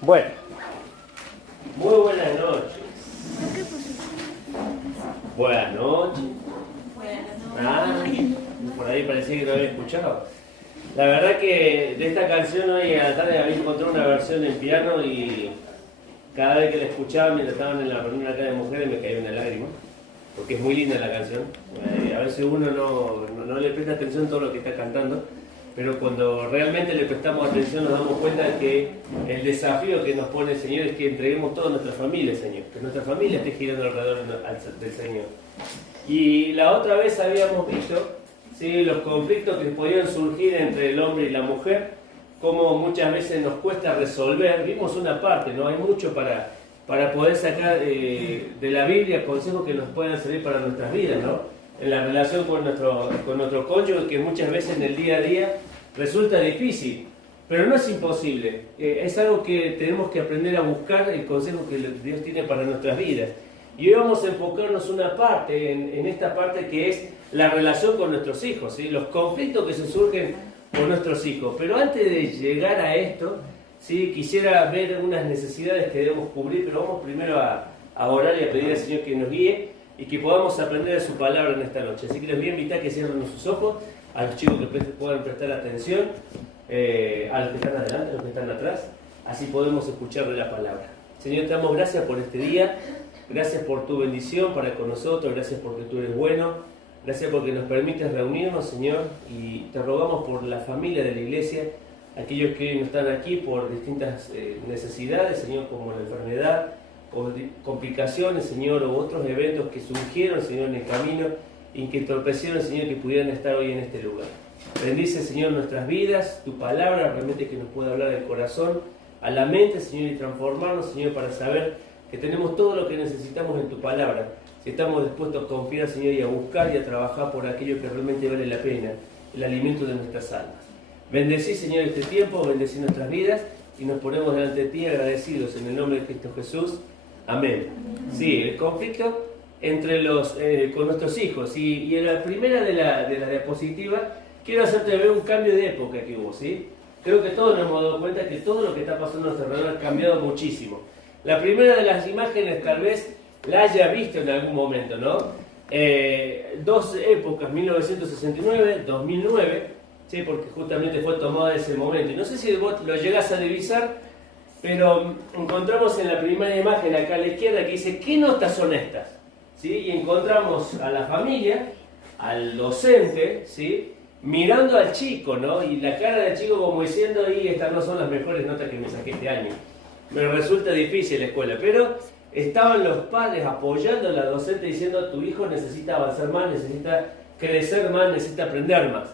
Bueno, muy buenas noches. Buenas noches. Ah, por ahí parecía que no había escuchado. La verdad que de esta canción hoy a la tarde había encontrado una versión en piano y cada vez que la escuchaba mientras estaban en la reunión acá de mujeres me caía una lágrima, porque es muy linda la canción. A veces uno no le presta atención a todo lo que está cantando, pero cuando realmente le prestamos atención nos damos cuenta de que el desafío que nos pone el Señor es que entreguemos toda nuestra familia, Señor, que nuestra familia esté girando alrededor del Señor. Y la otra vez habíamos visto, ¿sí?, los conflictos que podían surgir entre el hombre y la mujer, cómo muchas veces nos cuesta resolver. Vimos una parte, ¿no? Hay mucho para poder sacar de la Biblia consejos que nos puedan servir para nuestras vidas, ¿no? En la relación con nuestro cónyuge, que muchas veces en el día a día resulta difícil, pero no es imposible. Es algo que tenemos que aprender a buscar, el consejo que Dios tiene para nuestras vidas. Y hoy vamos a enfocarnos una parte, en esta parte que es la relación con nuestros hijos, ¿sí? Los conflictos que se surgen con nuestros hijos. Pero antes de llegar a esto, ¿sí?, quisiera ver unas necesidades que debemos cubrir, pero vamos primero a orar y a pedir al Señor que nos guíe y que podamos aprender de su palabra en esta noche. Así que les voy a invitar a que cierren sus ojos, a los chicos que puedan prestar atención, a los que están adelante, a los que están atrás, así podemos escuchar de la palabra. Señor, te damos gracias por este día, gracias por tu bendición para con nosotros, gracias porque tú eres bueno, gracias porque nos permites reunirnos, Señor, y te rogamos por la familia de la iglesia, aquellos que no están aquí por distintas necesidades, Señor, como la enfermedad, o complicaciones, Señor, o otros eventos que surgieron, Señor, en el camino y que entorpecieron, Señor, que pudieran estar hoy en este lugar. Bendice, Señor, nuestras vidas, tu palabra realmente que nos pueda hablar del corazón, a la mente, Señor, y transformarnos, Señor, para saber que tenemos todo lo que necesitamos en tu palabra. Si estamos dispuestos a confiar, Señor, y a buscar y a trabajar por aquello que realmente vale la pena, el alimento de nuestras almas. Bendecí, Señor, este tiempo, bendecí nuestras vidas y nos ponemos delante de ti agradecidos en el nombre de Cristo Jesús. Amén. Sí, el conflicto entre con nuestros hijos. Y en la primera de la diapositiva, quiero hacerte ver un cambio de época que hubo, ¿sí? Creo que todos nos hemos dado cuenta que todo lo que está pasando a nuestro alrededor ha cambiado muchísimo. La primera de las imágenes tal vez la haya visto en algún momento, ¿no? Dos épocas, 1969, 2009, ¿sí?, porque justamente fue tomada ese momento. Y no sé si vos lo llegás a divisar, pero encontramos en la primera imagen acá a la izquierda que dice ¿qué notas son estas? ¿Sí? Y encontramos a la familia, al docente, ¿sí?, mirando al chico, ¿no? Y la cara del chico como diciendo, y estas no son las mejores notas que me saqué este año. Me resulta difícil la escuela, pero estaban los padres apoyando a la docente diciendo tu hijo necesita avanzar más, necesita crecer más, necesita aprender más.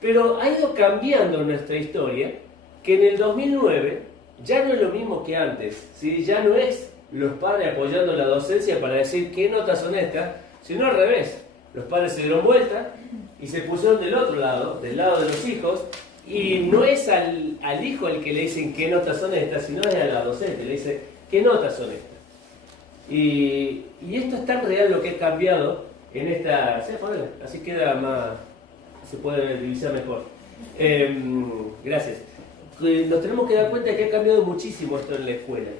Pero ha ido cambiando nuestra historia, que en el 2009 ya no es lo mismo que antes, ¿sí? Ya no es los padres apoyando la docencia para decir qué notas son estas, sino al revés. Los padres se dieron vuelta y se pusieron del otro lado, del lado de los hijos, y no es al hijo el que le dicen qué notas son estas, sino es a la docente, le dice qué notas son estas. Y esto es tan real lo que ha cambiado en esta... ¿Sí? Así queda más... se puede divisar mejor. Gracias. Nos tenemos que dar cuenta que ha cambiado muchísimo esto en la escuela,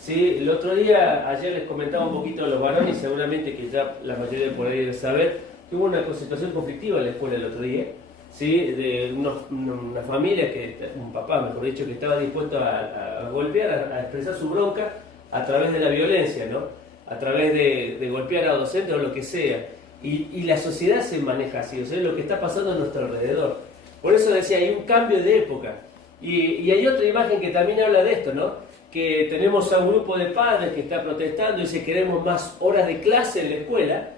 ¿sí? El otro día, ayer les comentaba un poquito a los varones, seguramente que ya la mayoría por ahí debe saber, que hubo una situación conflictiva en la escuela el otro día, ¿sí?, de una familia, un papá mejor dicho, que estaba dispuesto a golpear, a expresar su bronca a través de la violencia, ¿no? A través de golpear a docentes o lo que sea. Y la sociedad se maneja así, o sea, lo que está pasando a nuestro alrededor. Por eso decía, hay un cambio de época. Y hay otra imagen que también habla de esto, ¿no? Que tenemos a un grupo de padres que está protestando y dice queremos más horas de clase en la escuela.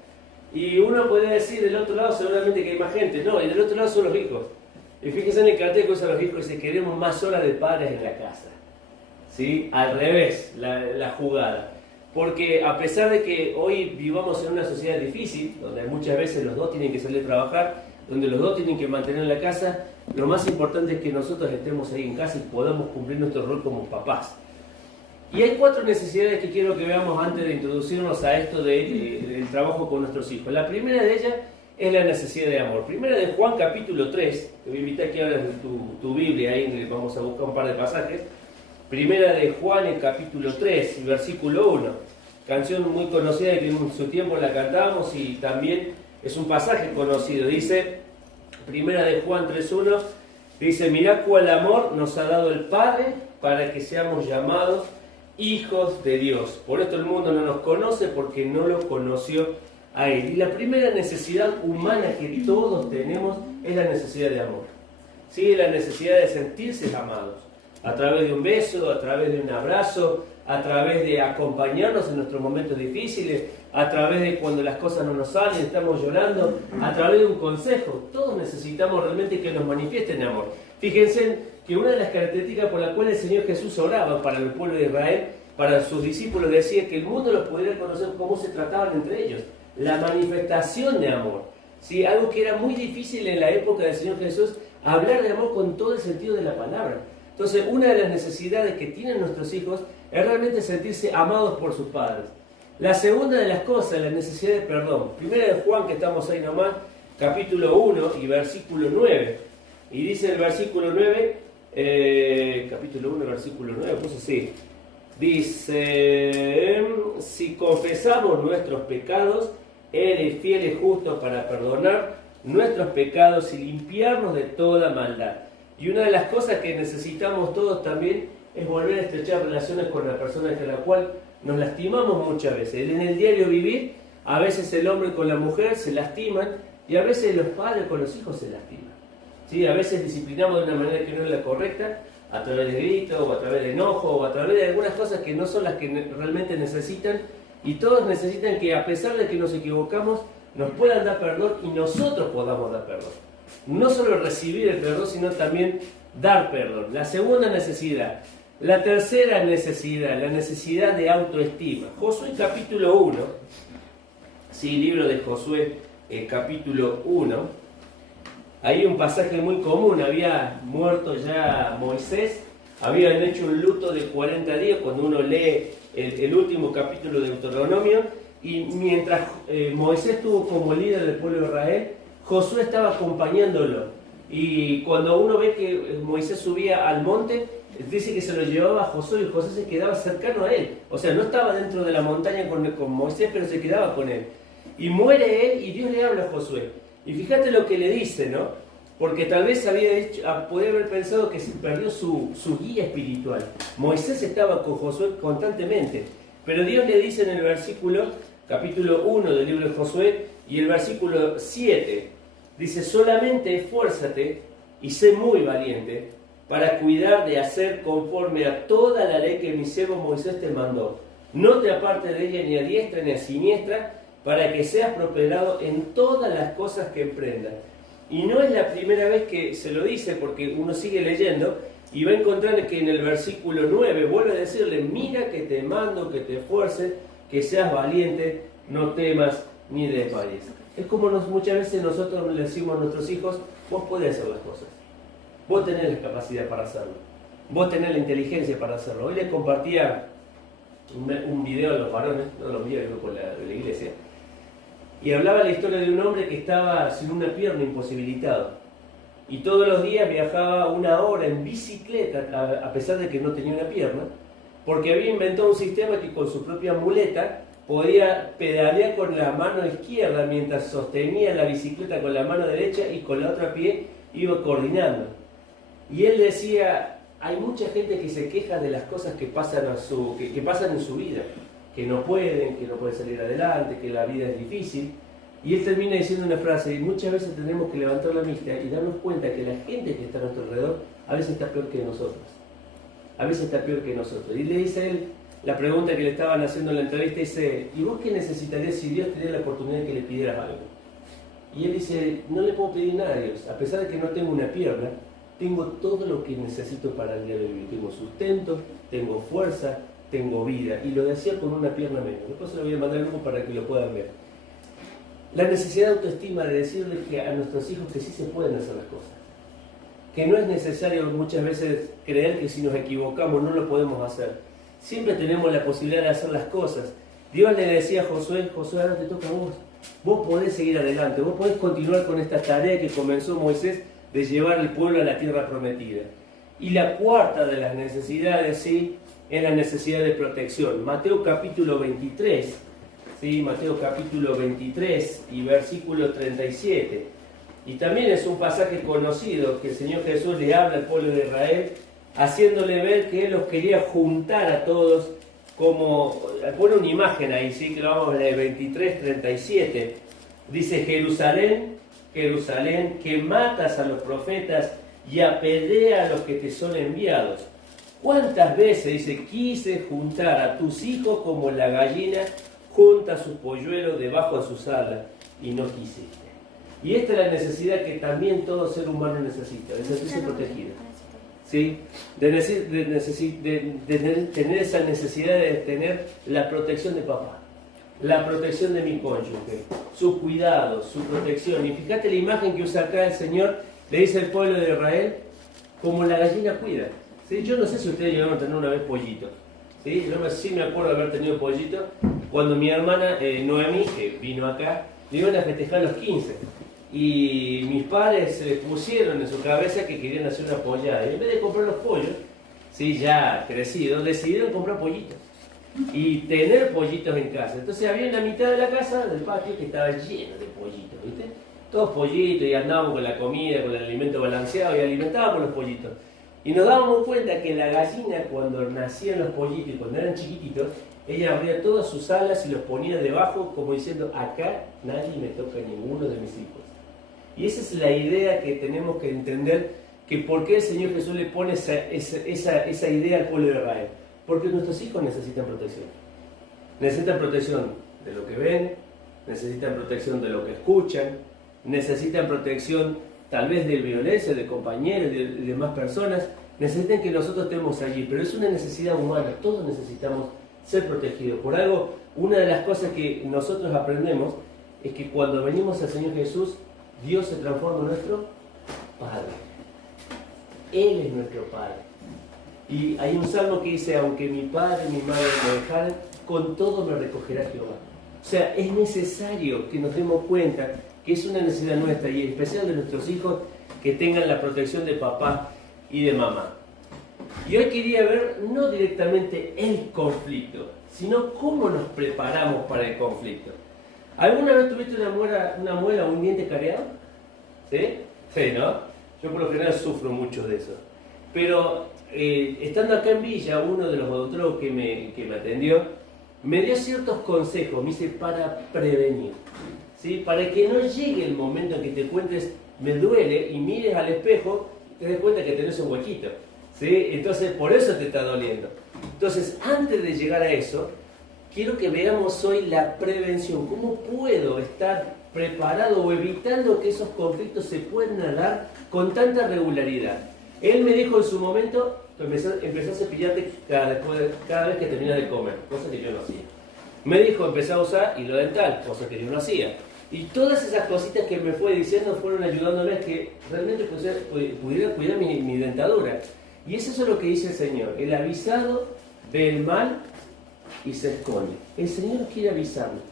Y uno puede decir del otro lado seguramente que hay más gente. No, y del otro lado son los hijos. Y fíjense en el cartel que usan los hijos, dice queremos más horas de padres en la casa. ¿Sí? Al revés, la jugada. Porque a pesar de que hoy vivamos en una sociedad difícil, donde muchas veces los dos tienen que salir a trabajar, donde los dos tienen que mantener la casa, lo más importante es que nosotros estemos ahí en casa y podamos cumplir nuestro rol como papás. Y hay 4 necesidades que quiero que veamos antes de introducirnos a esto del trabajo con nuestros hijos. La primera de ellas es la necesidad de amor. Primera de Juan capítulo 3, te voy a invitar a que abras tu Biblia, ahí vamos a buscar un par de pasajes. Primera de Juan, el capítulo 3, versículo 1. Canción muy conocida que en su tiempo la cantábamos y también es un pasaje conocido. Dice, Primera de Juan 3.1, dice, mirad cuál amor nos ha dado el Padre para que seamos llamados hijos de Dios. Por esto el mundo no nos conoce porque no lo conoció a Él. Y la primera necesidad humana que todos tenemos es la necesidad de amor. ¿Sí? La necesidad de sentirse amados. A través de un beso, a través de un abrazo, a través de acompañarnos en nuestros momentos difíciles, a través de cuando las cosas no nos salen, estamos llorando, a través de un consejo. Todos necesitamos realmente que nos manifiesten amor. Fíjense que una de las características por las cuales el Señor Jesús oraba para el pueblo de Israel, para sus discípulos, decía que el mundo los pudiera conocer cómo se trataban entre ellos. La manifestación de amor. ¿Sí? Algo que era muy difícil en la época del Señor Jesús, hablar de amor con todo el sentido de la palabra. Entonces, una de las necesidades que tienen nuestros hijos es realmente sentirse amados por sus padres. La segunda de las cosas, la necesidad de perdón. Primera de Juan, que estamos ahí nomás, capítulo 1 y versículo 9. Y dice el versículo 9, capítulo 1, versículo 9, pues así. Dice, si confesamos nuestros pecados, Él es fiel y justo para perdonar nuestros pecados y limpiarnos de toda maldad. Y una de las cosas que necesitamos todos también es volver a estrechar relaciones con la persona con la cual nos lastimamos muchas veces. En el diario vivir, a veces el hombre con la mujer se lastiman y a veces los padres con los hijos se lastiman. ¿Sí? A veces disciplinamos de una manera que no es la correcta, a través de gritos, o a través de enojo, o a través de algunas cosas que no son las que realmente necesitan. Y todos necesitan que, a pesar de que nos equivocamos, nos puedan dar perdón y nosotros podamos dar perdón. No solo recibir el perdón, sino también dar perdón. La segunda necesidad. La tercera necesidad, la necesidad de autoestima. Josué capítulo 1, sí, libro de Josué capítulo 1. Hay un pasaje muy común, había muerto ya Moisés, habían hecho un luto de 40 días cuando uno lee el último capítulo de Deuteronomio, y mientras Moisés estuvo como líder del pueblo de Israel, Josué estaba acompañándolo. Y cuando uno ve que Moisés subía al monte, dice que se lo llevaba a Josué y Josué se quedaba cercano a él. O sea, no estaba dentro de la montaña con Moisés, pero se quedaba con él. Y muere él y Dios le habla a Josué. Y fíjate lo que le dice, ¿no? Porque tal vez podría haber pensado que se perdió su guía espiritual. Moisés estaba con Josué constantemente. Pero Dios le dice en el versículo, capítulo 1 del libro de Josué, y el versículo 7, dice, solamente esfuérzate y sé muy valiente para cuidar de hacer conforme a toda la ley que mi siervo Moisés te mandó. No te apartes de ella ni a diestra ni a siniestra, para que seas prosperado en todas las cosas que emprendas. Y no es la primera vez que se lo dice, porque uno sigue leyendo y va a encontrar que en el versículo 9 vuelve a decirle, mira que te mando, que te esfuerces, que seas valiente, no temas ni desmayes. Es como muchas veces nosotros le decimos a nuestros hijos, vos podés hacer las cosas, vos tenés la capacidad para hacerlo, vos tenés la inteligencia para hacerlo. Hoy les compartía un video a los varones, no los videos del grupo de la iglesia, y hablaba la historia de un hombre que estaba sin una pierna, imposibilitado, y todos los días viajaba 1 hora en bicicleta, a pesar de que no tenía una pierna, porque había inventado un sistema que con su propia muleta podía pedalear con la mano izquierda mientras sostenía la bicicleta con la mano derecha y con la otra pie iba coordinando. Y él decía, hay mucha gente que se queja de las cosas que pasan, que pasan en su vida, que no pueden salir adelante, que la vida es difícil. Y él termina diciendo una frase, y muchas veces tenemos que levantar la vista y darnos cuenta que la gente que está a nuestro alrededor a veces está peor que nosotros. A veces está peor que nosotros. Y le dice a él, la pregunta que le estaban haciendo en la entrevista, dice, ¿y vos qué necesitarías si Dios te diera la oportunidad de que le pidieras algo? Y él dice, no le puedo pedir nada a Dios, a pesar de que no tengo una pierna, tengo todo lo que necesito para el día de hoy. Tengo sustento, tengo fuerza, tengo vida. Y lo decía con una pierna menos. Después se lo voy a mandar algo para que lo puedan ver. La necesidad de autoestima de decirle que a nuestros hijos que sí se pueden hacer las cosas. Que no es necesario muchas veces creer que si nos equivocamos no lo podemos hacer. Siempre tenemos la posibilidad de hacer las cosas. Dios le decía a Josué, Josué, ahora te toca a vos. Vos podés seguir adelante, vos podés continuar con esta tarea que comenzó Moisés de llevar el pueblo a la tierra prometida. Y la cuarta de las necesidades, ¿sí?, es la necesidad de protección. Mateo capítulo 23, ¿sí? Mateo capítulo 23 y versículo 37. Y también es un pasaje conocido que el Señor Jesús le habla al pueblo de Israel, haciéndole ver que Él los quería juntar a todos, como pone una imagen ahí, ¿sí?, que lo vamos a ver en el 23, 37. Dice: Jerusalén, Jerusalén, que matas a los profetas y apedrea a los que te son enviados. ¿Cuántas veces, dice, quise juntar a tus hijos como la gallina junta sus polluelos debajo de sus alas y no quisiste? Y esta es la necesidad que también todo ser humano necesita, de sentirse protegido, ¿sí? De tener esa necesidad de tener la protección de papá, la protección de mi cónyuge, su cuidado, su protección. Y fíjate la imagen que usa acá el Señor, le dice al pueblo de Israel, como la gallina cuida. ¿Sí? Yo no sé si ustedes llegaron a tener una vez pollito. ¿Sí? Yo sí me acuerdo de haber tenido pollito cuando mi hermana Noemí, que vino acá, le iban a festejar los 15. Y mis padres pusieron en su cabeza que querían hacer una pollada. Y en vez de comprar los pollos, ¿sí?, ya crecidos, decidieron comprar pollitos y tener pollitos en casa. Entonces había en la mitad de la casa, del patio, que estaba lleno de pollitos, ¿viste? Todos pollitos, y andábamos con la comida, con el alimento balanceado, y alimentábamos los pollitos. Y nos dábamos cuenta que la gallina, cuando nacían los pollitos y cuando eran chiquititos, ella abría todas sus alas y los ponía debajo, como diciendo: acá nadie me toca a ninguno de mis hijos. Y esa es la idea que tenemos que entender, que por qué el Señor Jesús le pone esa idea al pueblo de Israel. Porque nuestros hijos necesitan protección. Necesitan protección de lo que ven, necesitan protección de lo que escuchan, necesitan protección tal vez de violencia, de compañeros, de demás personas. Necesitan que nosotros estemos allí, pero es una necesidad humana. Todos necesitamos ser protegidos. Por algo, una de las cosas que nosotros aprendemos es que cuando venimos al Señor Jesús, Dios se transforma en nuestro Padre. Él es nuestro Padre. Y hay un salmo que dice: aunque mi padre y mi madre me dejaren, con todo me recogerá Jehová. O sea, es necesario que nos demos cuenta que es una necesidad nuestra, y en especial de nuestros hijos, que tengan la protección de papá y de mamá. Y hoy quería ver no directamente el conflicto, sino cómo nos preparamos para el conflicto. ¿Alguna vez tuviste una muela o un diente careado? ¿Sí? Sí, ¿no? Yo por lo general sufro mucho de eso. Pero estando acá en Villa, uno de los odontólogos que me atendió, me dio ciertos consejos, me dice, para prevenir, ¿sí? Para que no llegue el momento en que te cuentes, me duele, y mires al espejo y te des cuenta que tenés un huequito, ¿sí? Entonces, por eso te está doliendo. Entonces, antes de llegar a eso, quiero que veamos hoy la prevención. ¿Cómo puedo estar preparado o evitando que esos conflictos se puedan dar con tanta regularidad? Él me dijo en su momento, empezó a cepillarte cada vez que terminas de comer, cosa que yo no hacía. Me dijo, empezá a usar hilo dental, cosa que yo no hacía. Y todas esas cositas que me fue diciendo fueron ayudándome a que realmente pudiera cuidar mi dentadura. Y eso es lo que dice el Señor. El avisado del mal y se esconde. El Señor quiere avisarnos,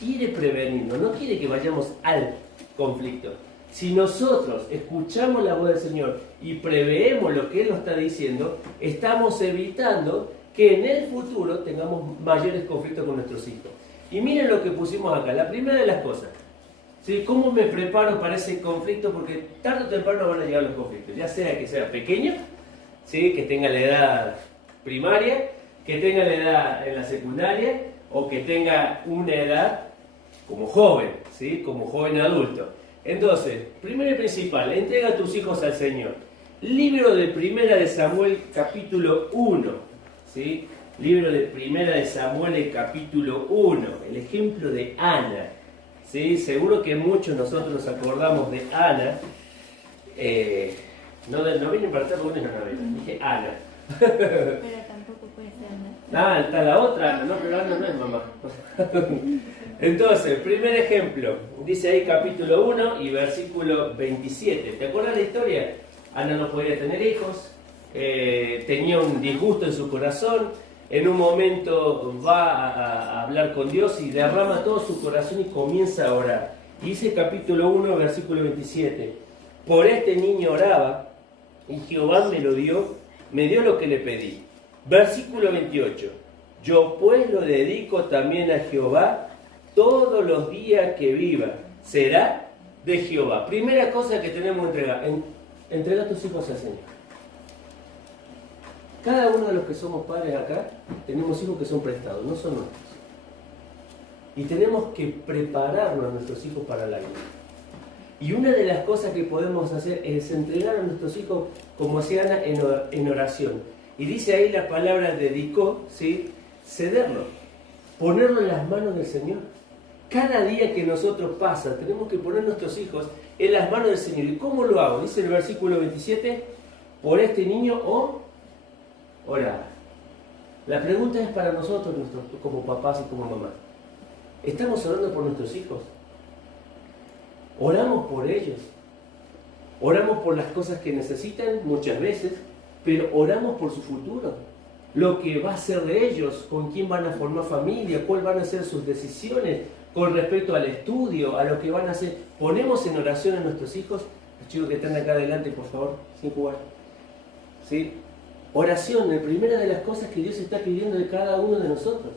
quiere prevenirnos, no quiere que vayamos al conflicto. Si nosotros escuchamos la voz del Señor y preveemos lo que Él nos está diciendo, estamos evitando que en el futuro tengamos mayores conflictos con nuestros hijos. Y miren lo que pusimos acá, la primera de las cosas. ¿Sí? ¿Cómo me preparo para ese conflicto? Porque tarde o temprano van a llegar los conflictos, ya sea que sea pequeño, ¿sí?, que tenga la edad primaria, que tenga la edad en la secundaria, o que tenga una edad como joven, ¿sí?, como joven adulto. Entonces, primero y principal, entrega a tus hijos al Señor. Libro de Primera de Samuel, capítulo 1. ¿Sí? Libro de Primera de Samuel, el capítulo 1. El ejemplo de Ana. ¿Sí? Seguro que muchos nosotros nos acordamos de Ana. No vine para estar porque no dije Ana. Pero tampoco puede ser Ana. Está la otra. No, pero Ana no es mamá. Entonces, primer ejemplo, dice ahí capítulo 1 y versículo 27. ¿Te acuerdas de la historia? Ana no podía tener hijos, tenía un disgusto en su corazón, en un momento va a hablar con Dios y derrama todo su corazón y comienza a orar. Y dice capítulo 1, versículo 27. Por este niño oraba y Jehová me lo dio, me dio lo que le pedí. Versículo 28. Yo pues lo dedico también a Jehová todos los días que viva. Será de Jehová. Primera cosa que tenemos que entregar. Entrega a tus hijos al Señor. Cada uno de los que somos padres acá, tenemos hijos que son prestados, no son nuestros. Y tenemos que prepararnos a nuestros hijos para la vida. Y una de las cosas que podemos hacer es entregar a nuestros hijos como se Ana en oración. Y dice ahí la palabra dedicó, ¿sí? Cederlo, ponerlo en las manos del Señor. Cada día que nosotros pasa, tenemos que poner nuestros hijos en las manos del Señor. ¿Y cómo lo hago? Dice el versículo 27, por este niño o orar. La pregunta es para nosotros, como papás y como mamás. ¿Estamos orando por nuestros hijos? Oramos por ellos. Oramos por las cosas que necesitan muchas veces, pero oramos por su futuro. Lo que va a ser de ellos, con quién van a formar familia, cuáles van a ser sus decisiones con respecto al estudio, a lo que van a hacer. Ponemos en oración a nuestros hijos. Los chicos que están acá adelante, por favor, sin jugar. ¿Sí? Oración, la primera de las cosas que Dios está pidiendo de cada uno de nosotros.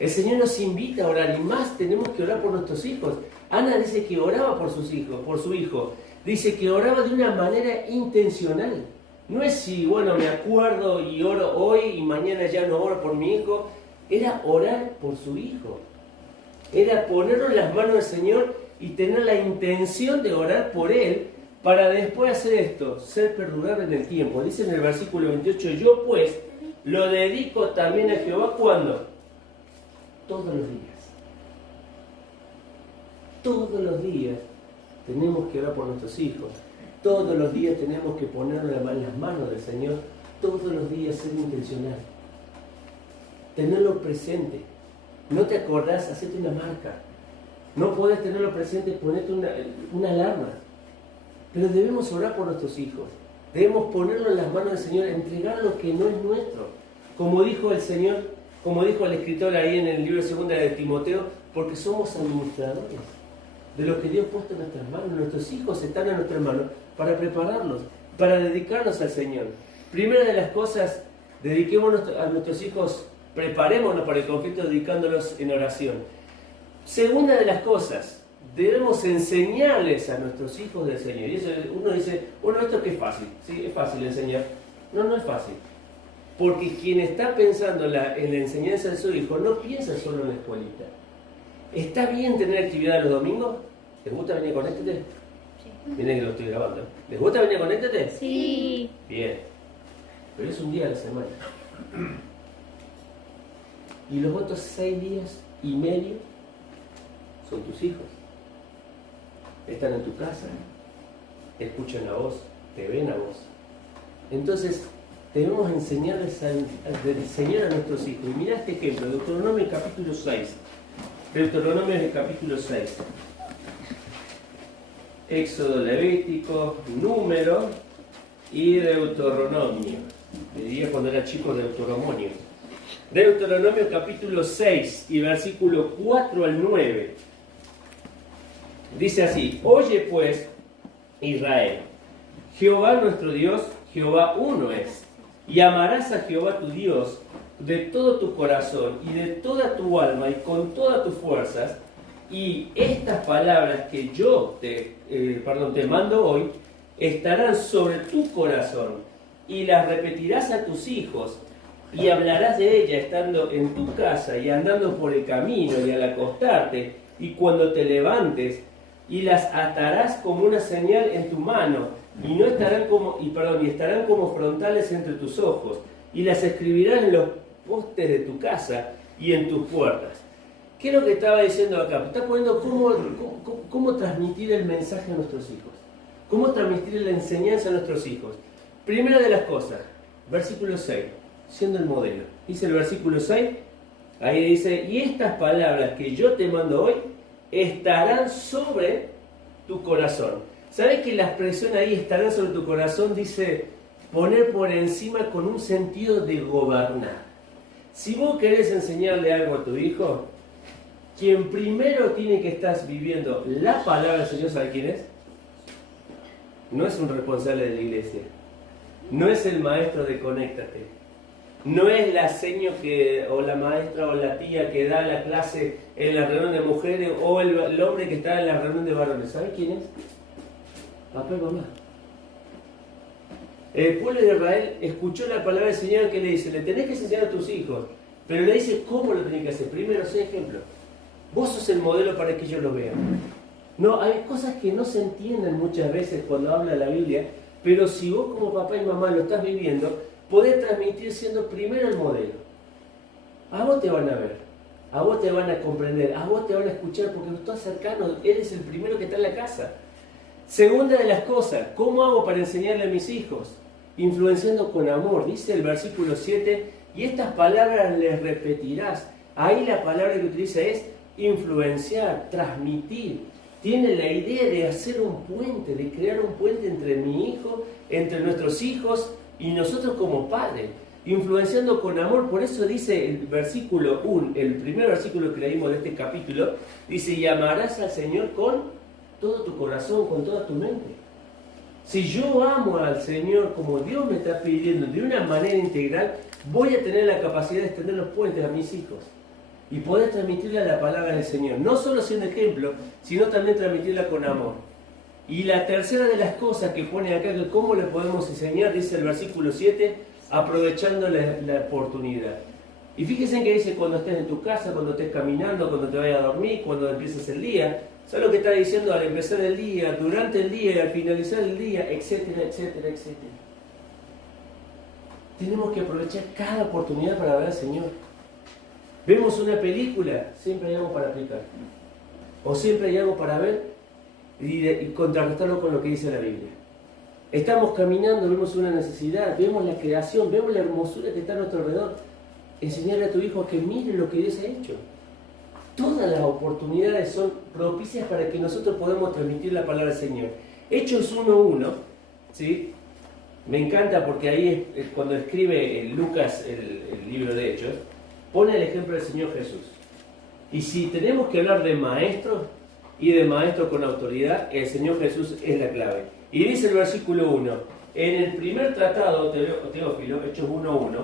El Señor nos invita a orar y más tenemos que orar por nuestros hijos. Ana dice que oraba por sus hijos, por su hijo. Dice que oraba de una manera intencional. No es si, bueno, me acuerdo y oro hoy y mañana ya no oro por mi hijo. Era orar por su hijo. Era ponerlo en las manos del Señor y tener la intención de orar por él para después hacer esto, ser perdurable en el tiempo. Dice en el versículo 28, yo pues lo dedico también a Jehová, ¿cuándo? Todos los días. Todos los días tenemos que orar por nuestros hijos. Todos los días tenemos que ponerlo en las manos del Señor. Todos los días ser intencional. Tenerlo presente. No te acordás, hacete una marca. No podés tenerlo presente, ponete una alarma. Pero debemos orar por nuestros hijos. Debemos ponerlo en las manos del Señor, entregar lo que no es nuestro. Como dijo el Señor, como dijo el escritor ahí en el libro 2 de Timoteo, porque somos administradores de lo que Dios ha puesto en nuestras manos. Nuestros hijos están en nuestras manos para prepararlos, para dedicarnos al Señor. Primera de las cosas, dediquémonos a nuestros hijos, preparémonos para el conflicto dedicándolos en oración. Segunda de las cosas, debemos enseñarles a nuestros hijos del Señor. Y eso uno dice, bueno, esto que es fácil. Sí, es fácil enseñar. No, no es fácil. Porque quien está pensando en la enseñanza de su hijo no piensa solo en la escuelita. ¿Está bien tener actividad los domingos? ¿Les gusta venir a Conéctate? Sí. Miren que lo estoy grabando. ¿Les gusta venir a Conéctate? Sí. Bien. Pero es un día a la semana. Y los otros 6 días y medio son tus hijos. Están en tu casa, escuchan a vos, te ven a vos. Entonces, debemos enseñarles a enseñar a nuestros hijos. Y mirá este ejemplo, Deuteronomio capítulo 6. Deuteronomio en el capítulo 6. Éxodo, Levítico, Número y Deuteronomio. Le diría cuando era chico Deuteronomio. Deuteronomio capítulo 6 y versículo 4 al 9. Dice así, oye pues, Israel, Jehová nuestro Dios, Jehová uno es, y amarás a Jehová tu Dios de todo tu corazón y de toda tu alma y con todas tus fuerzas, y estas palabras que yo te mando hoy, estarán sobre tu corazón, y las repetirás a tus hijos, y hablarás de ella estando en tu casa y andando por el camino y al acostarte, y cuando te levantes, y las atarás como una señal en tu mano, y estarán como frontales entre tus ojos, y las escribirás en los postes de tu casa y en tus puertas. ¿Qué es lo que estaba diciendo acá? Está poniendo cómo transmitir el mensaje a nuestros hijos, cómo transmitir la enseñanza a nuestros hijos. Primera de las cosas, versículo 6, siendo el modelo. Dice el versículo 6, ahí dice, y estas palabras que yo te mando hoy, estarán sobre tu corazón. ¿Sabes que la expresión ahí, estarán sobre tu corazón, dice poner por encima con un sentido de gobernar? Si vos querés enseñarle algo a tu hijo, quien primero tiene que estar viviendo la palabra del Señor, ¿sabe quién es? No es un responsable de la iglesia, No es el maestro de conéctate. No es la seño o la maestra o la tía que da la clase en la reunión de mujeres o el hombre que está en la reunión de varones. ¿Sabes quién es? Papá y mamá. El pueblo de Israel escuchó la palabra del Señor que le dice, le tenés que enseñar a tus hijos, pero le dice cómo lo tenés que hacer. Primero, sé ejemplo. Vos sos el modelo para que ellos lo vean. No, hay cosas que no se entienden muchas veces cuando habla la Biblia, pero si vos como papá y mamá lo estás viviendo, podés transmitir siendo primero el modelo. A vos te van a ver, a vos te van a comprender, a vos te van a escuchar porque estás cercano, eres el primero que está en la casa. Segunda de las cosas, ¿cómo hago para enseñarle a mis hijos? Influenciando con amor, dice el versículo 7, y estas palabras les repetirás. Ahí la palabra que utiliza es influenciar, transmitir. Tiene la idea de hacer un puente, de crear un puente entre mi hijo, entre nuestros hijos y nosotros como padres. Influenciando con amor, por eso dice el versículo 1, el primer versículo que leímos de este capítulo, dice, y amarás al Señor con todo tu corazón, con toda tu mente. Si yo amo al Señor como Dios me está pidiendo, de una manera integral, voy a tener la capacidad de extender los puentes a mis hijos y poder transmitirle la palabra del Señor, no solo siendo ejemplo, sino también transmitirla con amor. Y la tercera de las cosas que pone acá, que cómo le podemos enseñar, dice el versículo 7, aprovechando la oportunidad. Y fíjense que dice cuando estés en tu casa, cuando estés caminando, cuando te vayas a dormir, cuando empieces el día. ¿Sabes lo que está diciendo al empezar el día, durante el día y al finalizar el día, etcétera, etcétera, etcétera? Tenemos que aprovechar cada oportunidad para ver al Señor. Vemos una película, siempre hay algo para aplicar. O siempre hay algo para ver y contrarrestarlo con lo que dice la Biblia. Estamos caminando, vemos una necesidad, vemos la creación, vemos la hermosura que está a nuestro alrededor. Enseñarle a tu hijo a que mire lo que Dios ha hecho. Todas las oportunidades son propicias para que nosotros podamos transmitir la palabra del Señor. Hechos 1:1, ¿sí? Me encanta porque ahí es cuando escribe Lucas el libro de Hechos, pone el ejemplo del Señor Jesús. Y si tenemos que hablar de maestros y de maestros con autoridad, el Señor Jesús es la clave. Y dice el versículo 1, en el primer tratado, Teófilo, Hechos 1:1,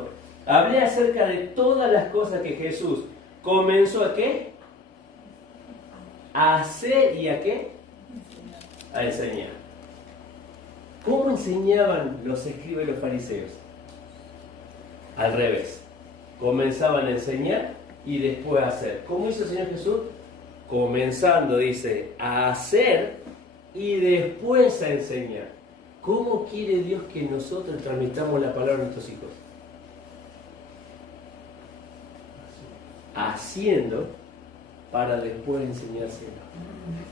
hablé acerca de todas las cosas que Jesús comenzó a ¿qué? A hacer y a ¿qué? A enseñar. ¿Cómo enseñaban los escribas y los fariseos? Al revés. Comenzaban a enseñar y después a hacer. ¿Cómo hizo el Señor Jesús? Comenzando, dice, a hacer y después a enseñar. ¿Cómo quiere Dios que nosotros transmitamos la palabra a nuestros hijos? Haciendo para después enseñárselo.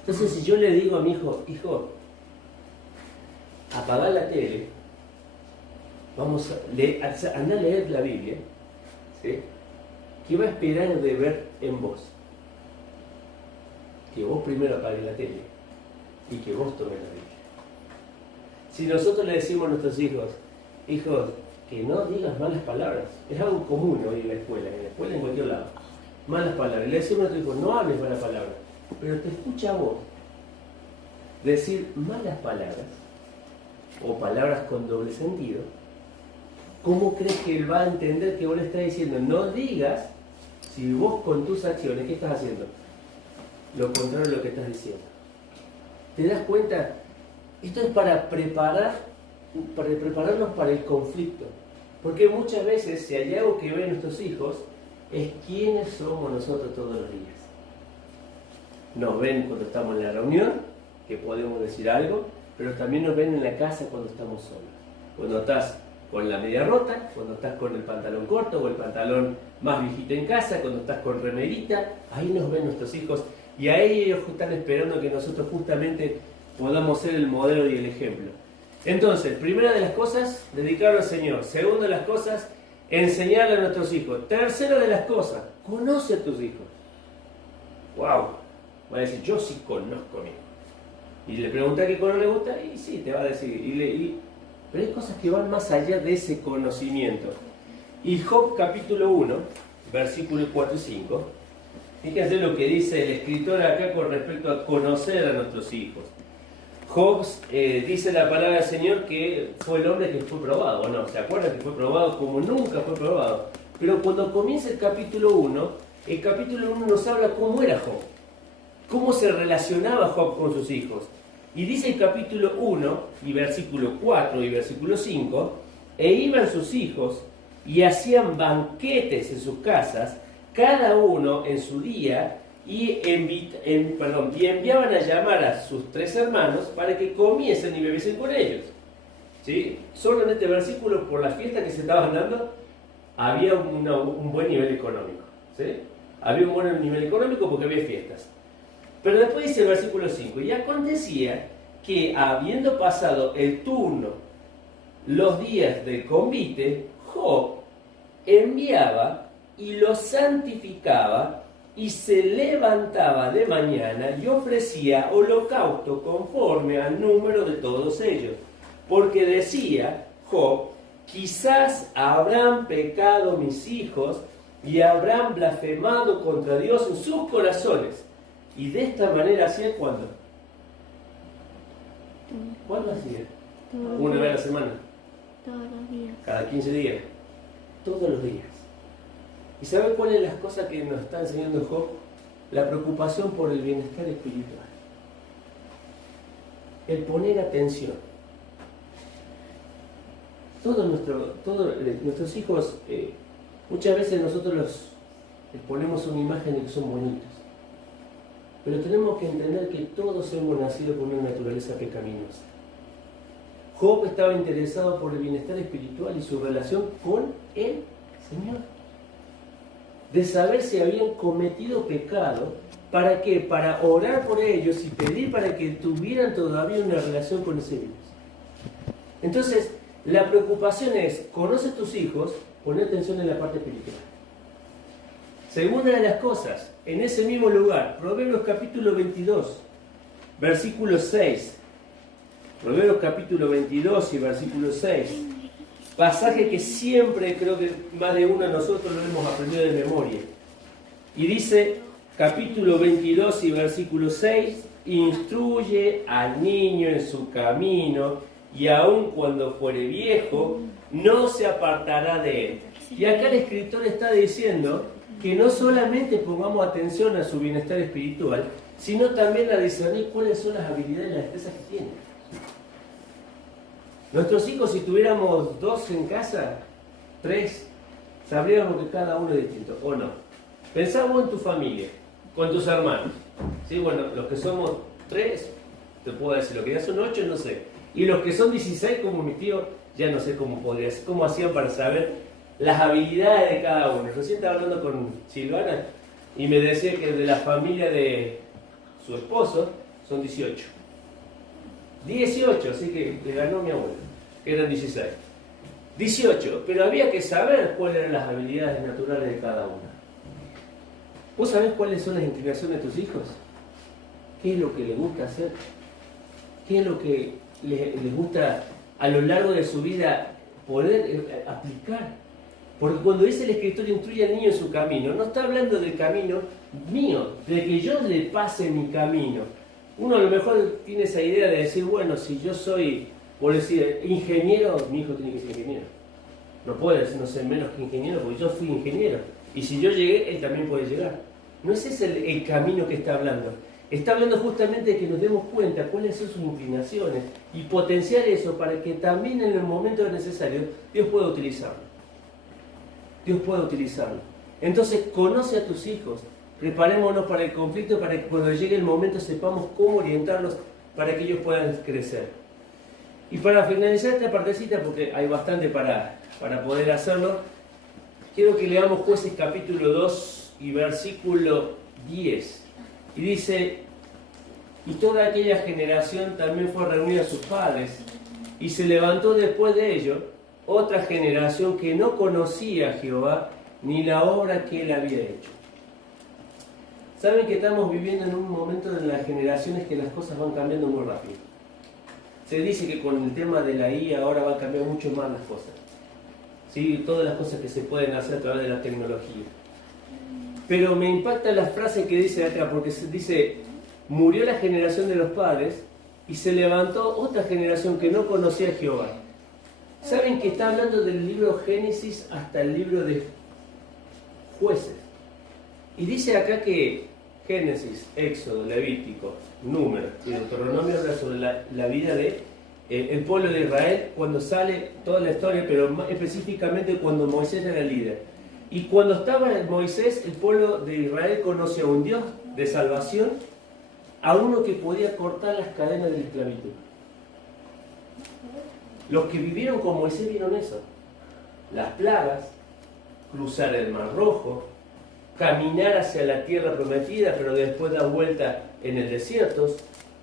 Entonces, si yo le digo a mi hijo, apagar la tele, vamos a andar a leer la Biblia, ¿sí? ¿Qué va a esperar de ver en vos? Que vos primero apagues la tele y que vos tomes la Biblia. Si nosotros le decimos a nuestros hijos, que no digas malas palabras, es algo común hoy en la escuela en cualquier lado, malas palabras. Le decimos a nuestros hijos, no hables malas palabras, pero te escucha a vos decir malas palabras o palabras con doble sentido. ¿Cómo crees que él va a entender que vos le estás diciendo? No digas, si vos con tus acciones, ¿qué estás haciendo? Lo contrario de lo que estás diciendo. ¿Te das cuenta? Esto es para prepararnos para el conflicto. Porque muchas veces, si hay algo que ven nuestros hijos, es quiénes somos nosotros todos los días. Nos ven cuando estamos en la reunión, que podemos decir algo, pero también nos ven en la casa cuando estamos solos. Cuando estás con la media rota, cuando estás con el pantalón corto o el pantalón más viejito en casa, cuando estás con remerita, ahí nos ven nuestros hijos y ahí ellos están esperando que nosotros justamente podamos ser el modelo y el ejemplo. Entonces, primera de las cosas, dedicarlo al Señor. Segunda de las cosas, enseñarle a nuestros hijos. Tercera de las cosas, conoce a tus hijos. ¡Wow! Va a decir, yo sí conozco a mi hijo. Y le pregunta qué color le gusta, y sí, te va a decir. Pero hay cosas que van más allá de ese conocimiento. Y Job capítulo 1, versículos 4 y 5, fíjense lo que dice el escritor acá con respecto a conocer a nuestros hijos. Job, dice la palabra del Señor que fue el hombre que fue probado, ¿o no? ¿Se acuerdan que fue probado como nunca fue probado? Pero cuando comienza el capítulo 1 nos habla cómo era Job, cómo se relacionaba Job con sus hijos. Y dice el capítulo 1, y versículo 4 y versículo 5, e iban sus hijos y hacían banquetes en sus casas, cada uno en su día, y enviaban a llamar a sus 3 hermanos para que comiesen y bebiesen con ellos. ¿Sí? Solo en este versículo, por la fiesta que se estaban dando, había un buen nivel económico. ¿Sí? Había un buen nivel económico porque había fiestas. Pero después dice el versículo 5, y acontecía que habiendo pasado el turno, los días del convite, Job enviaba y los santificaba y se levantaba de mañana y ofrecía holocausto conforme al número de todos ellos. Porque decía Job, quizás habrán pecado mis hijos y habrán blasfemado contra Dios en sus corazones. Y de esta manera hacía ¿cuándo? ¿Cuándo hacía? Una vez a la semana. Todos los días. Cada 15 días. Todos los días. ¿Y saben cuáles son las cosas que nos está enseñando Job? La preocupación por el bienestar espiritual. El poner atención. Todos nuestros hijos, muchas veces nosotros les ponemos una imagen de que son bonitos. Pero tenemos que entender que todos hemos nacido con una naturaleza pecaminosa. Job estaba interesado por el bienestar espiritual y su relación con el Señor. De saber si habían cometido pecado, ¿para qué? Para orar por ellos y pedir para que tuvieran todavía una relación con ese Dios. Entonces, la preocupación es, conoce a tus hijos, pon atención en la parte espiritual. Segunda de las cosas, en ese mismo lugar, Proverbios capítulo 22, versículo 6. Proverbios capítulo 22 y versículo 6. Pasaje que siempre, creo que más de uno de nosotros lo hemos aprendido de memoria. Y dice, capítulo 22 y versículo 6, instruye al niño en su camino, y aun cuando fuere viejo, no se apartará de él. Y acá el escritor está diciendo que no solamente pongamos atención a su bienestar espiritual, sino también a discernir cuáles son las habilidades y las destrezas que tienen. Nuestros hijos, si tuviéramos 2 en casa, 3, sabríamos que cada uno es distinto, ¿o no? Pensamos en tu familia, con tus hermanos. ¿Sí? Bueno, los que somos 3, te puedo decir, los que ya son 8, no sé. Y los que son 16, como mi tío, ya no sé cómo hacían para saber las habilidades de cada uno. Recién estaba hablando con Silvana y me decía que de la familia de su esposo son 18. 18, así que le ganó mi abuelo, que eran 16. 18, pero había que saber cuáles eran las habilidades naturales de cada una. ¿Vos sabés cuáles son las inclinaciones de tus hijos? ¿Qué es lo que les gusta hacer? ¿Qué es lo que les gusta a lo largo de su vida poder aplicar? Porque cuando dice el escritor instruye al niño en su camino, no está hablando del camino mío, de que yo le pase mi camino. Uno a lo mejor tiene esa idea de decir, bueno, si yo soy, por decir, ingeniero, mi hijo tiene que ser ingeniero. No puede no ser menos que ingeniero, porque yo fui ingeniero. Y si yo llegué, él también puede llegar. No es ese el camino que está hablando. Está hablando justamente de que nos demos cuenta cuáles son sus inclinaciones y potenciar eso para que también en el momento necesario Dios pueda utilizarlo. Dios pueda utilizarlo. Entonces, conoce a tus hijos. Preparémonos para el conflicto, para que cuando llegue el momento sepamos cómo orientarlos para que ellos puedan crecer. Y para finalizar esta partecita, porque hay bastante para poder hacerlo, quiero que leamos Jueces capítulo 2 y versículo 10. Y dice, y toda aquella generación también fue reunida a sus padres, y se levantó después de ello otra generación que no conocía a Jehová, ni la obra que él había hecho. Saben que estamos viviendo en un momento en las generaciones que las cosas van cambiando muy rápido. Se dice que con el tema de la IA ahora van a cambiar mucho más las cosas. ¿Sí? Todas las cosas que se pueden hacer a través de la tecnología. Pero me impacta la frase que dice acá, porque se dice, murió la generación de los padres y se levantó otra generación que no conocía a Jehová. ¿Saben que está hablando del libro Génesis hasta el libro de Jueces? Y dice acá que Génesis, Éxodo, Levítico, Números y Deuteronomio habla sobre la vida de el pueblo de Israel cuando sale toda la historia, pero más específicamente cuando Moisés era el líder. Y cuando estaba Moisés, el pueblo de Israel conoció a un Dios de salvación, a uno que podía cortar las cadenas de la esclavitud. Los que vivieron con Moisés vieron eso. Las plagas, cruzar el Mar Rojo, caminar hacia la tierra prometida, pero después dar vuelta en el desierto.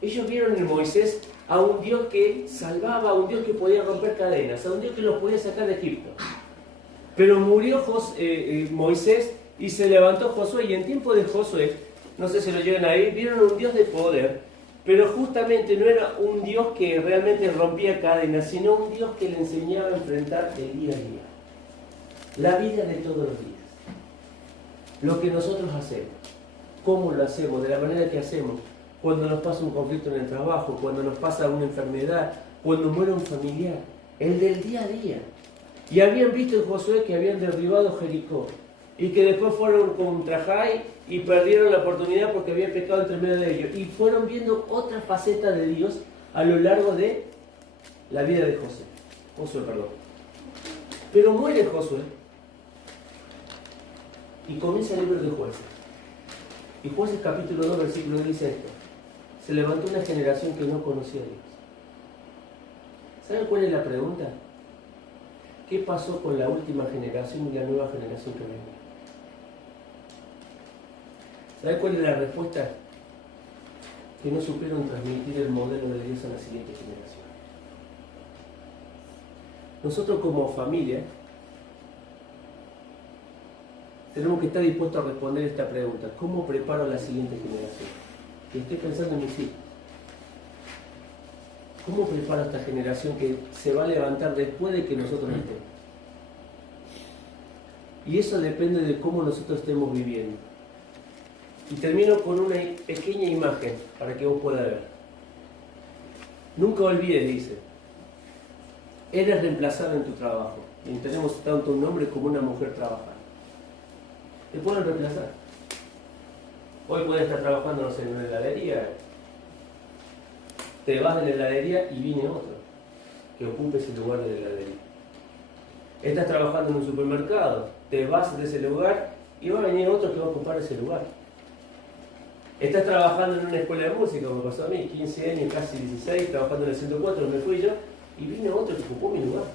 Ellos vieron en Moisés a un Dios que salvaba, a un Dios que podía romper cadenas, a un Dios que los podía sacar de Egipto. Pero murió Moisés y se levantó Josué, y en tiempo de Josué, no sé si lo llegan ahí, vieron un Dios de poder, pero justamente no era un Dios que realmente rompía cadenas, sino un Dios que le enseñaba a enfrentar el día a día, la vida de todos los días, lo que nosotros hacemos, cómo lo hacemos, de la manera que hacemos, cuando nos pasa un conflicto en el trabajo, cuando nos pasa una enfermedad, cuando muere un familiar, el del día a día. Y habían visto en Josué que habían derribado Jericó y que después fueron contra Jai y perdieron la oportunidad porque había pecado entre medio de ellos, y fueron viendo otra faceta de Dios a lo largo de la vida de Josué, pero muere Josué y comienza el libro de Jueces. Y Jueces capítulo 2 versículo 1 dice esto: se levantó una generación que no conocía a Dios. ¿Saben cuál es la pregunta? ¿Qué pasó con la última generación y la nueva generación que venía? ¿Saben cuál es la respuesta? Que no supieron transmitir el modelo de Dios a la siguiente generación. Nosotros como familia tenemos que estar dispuestos a responder esta pregunta: ¿cómo preparo a la siguiente generación? Y estoy pensando en mis hijos. ¿Cómo preparo a esta generación que se va a levantar después de que nosotros estemos? Y eso depende de cómo nosotros estemos viviendo. Y termino con una pequeña imagen para que vos puedas ver. Nunca olvides, dice, eres reemplazado en tu trabajo. Y tenemos tanto un hombre como una mujer trabajando. Te pueden reemplazar. Hoy puedes estar trabajando, no sé, en una heladería. Te vas de la heladería y viene otro que ocupe ese lugar de la heladería. Estás trabajando en un supermercado, te vas de ese lugar y va a venir otro que va a ocupar ese lugar. Estás trabajando en una escuela de música, como pasó a mí, 15 años, casi 16, trabajando en el 104, me fui yo, y vino otro que ocupó mi lugar.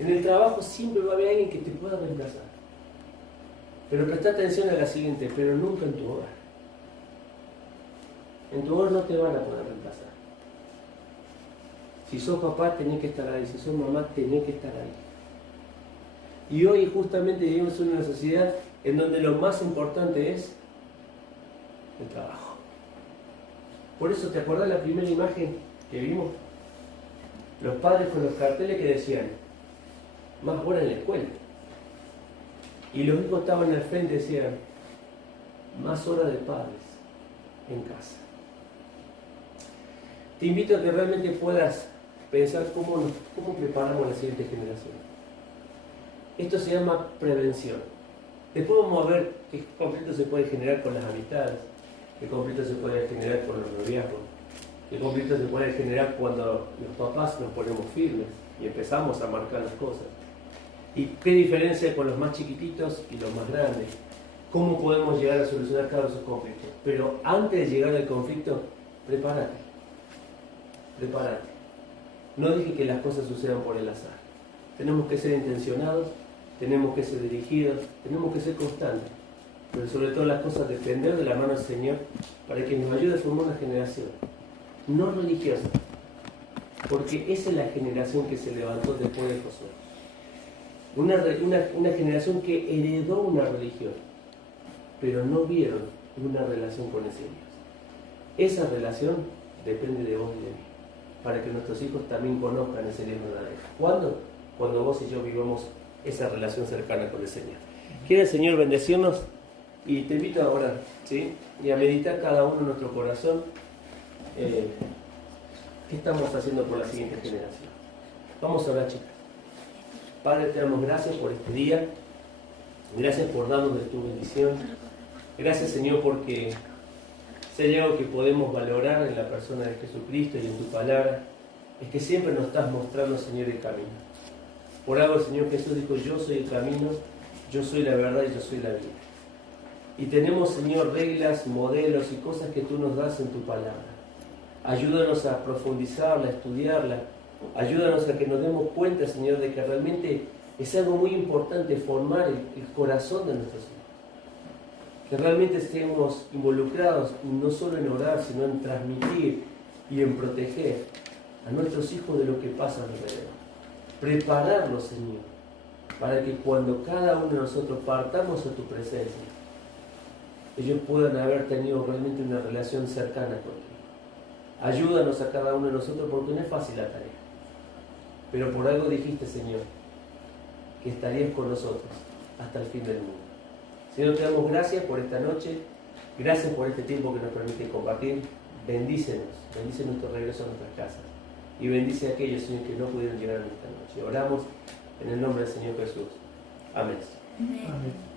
En el trabajo siempre va a haber alguien que te pueda reemplazar. Pero presta atención a la siguiente: pero nunca en tu hogar. En tu hogar no te van a poder reemplazar. Si sos papá, tenés que estar ahí. Si sos mamá, tenés que estar ahí. Y hoy justamente vivimos en una sociedad en donde lo más importante es el trabajo. Por eso, ¿te acordás la primera imagen que vimos? Los padres con los carteles que decían: más horas en la escuela. Y los hijos estaban al frente y decían: más horas de padres en casa. Te invito a que realmente puedas pensar cómo preparamos a la siguiente generación. Esto se llama prevención. Después vamos a ver qué conflicto se puede generar con las amistades, qué conflicto se puede generar con los noviazgos, qué conflicto se puede generar cuando los papás nos ponemos firmes y empezamos a marcar las cosas. Y qué diferencia con los más chiquititos y los más grandes. Cómo podemos llegar a solucionar cada uno de esos conflictos. Pero antes de llegar al conflicto, prepárate. Prepárate. No dije que las cosas sucedan por el azar. Tenemos que ser intencionados, tenemos que ser dirigidos, tenemos que ser constantes. Pero sobre todo las cosas, depender de la mano del Señor para que nos ayude a formar una generación no religiosa. Porque esa es la generación que se levantó después de Josué. Una generación que heredó una religión, pero no vieron una relación con ese Dios. Esa relación depende de vos y de mí, para que nuestros hijos también conozcan ese Dios verdadero. ¿Cuándo? Cuando vos y yo vivamos esa relación cercana con el Señor. Quiere el Señor bendecirnos, y te invito a orar, ¿sí? Y a meditar cada uno en nuestro corazón ¿qué estamos haciendo por la siguiente generación? Vamos a orar, chicas. Padre, te damos gracias por este día. Gracias por darnos de tu bendición. Gracias, Señor, porque si hay algo que podemos valorar en la persona de Jesucristo y en tu palabra, es que siempre nos estás mostrando, Señor, el camino. Por algo el Señor Jesús dijo, yo soy el camino, yo soy la verdad y yo soy la vida. Y tenemos, Señor, reglas, modelos y cosas que tú nos das en tu palabra. Ayúdanos a profundizarla, a estudiarla. Ayúdanos a que nos demos cuenta, Señor, de que realmente es algo muy importante formar el corazón de nuestros hijos. Que realmente estemos involucrados no solo en orar, sino en transmitir y en proteger a nuestros hijos de lo que pasa alrededor. Prepararlos, Señor, para que cuando cada uno de nosotros partamos a tu presencia, ellos puedan haber tenido realmente una relación cercana contigo. Ayúdanos a cada uno de nosotros porque no es fácil la tarea. Pero por algo dijiste, Señor, que estarías con nosotros hasta el fin del mundo. Señor, te damos gracias por esta noche, gracias por este tiempo que nos permite compartir. Bendícenos, bendice nuestro regreso a nuestras casas y bendice a aquellos, Señor, que no pudieron llegar en esta noche. Oramos en el nombre del Señor Jesús. Amén. Amén.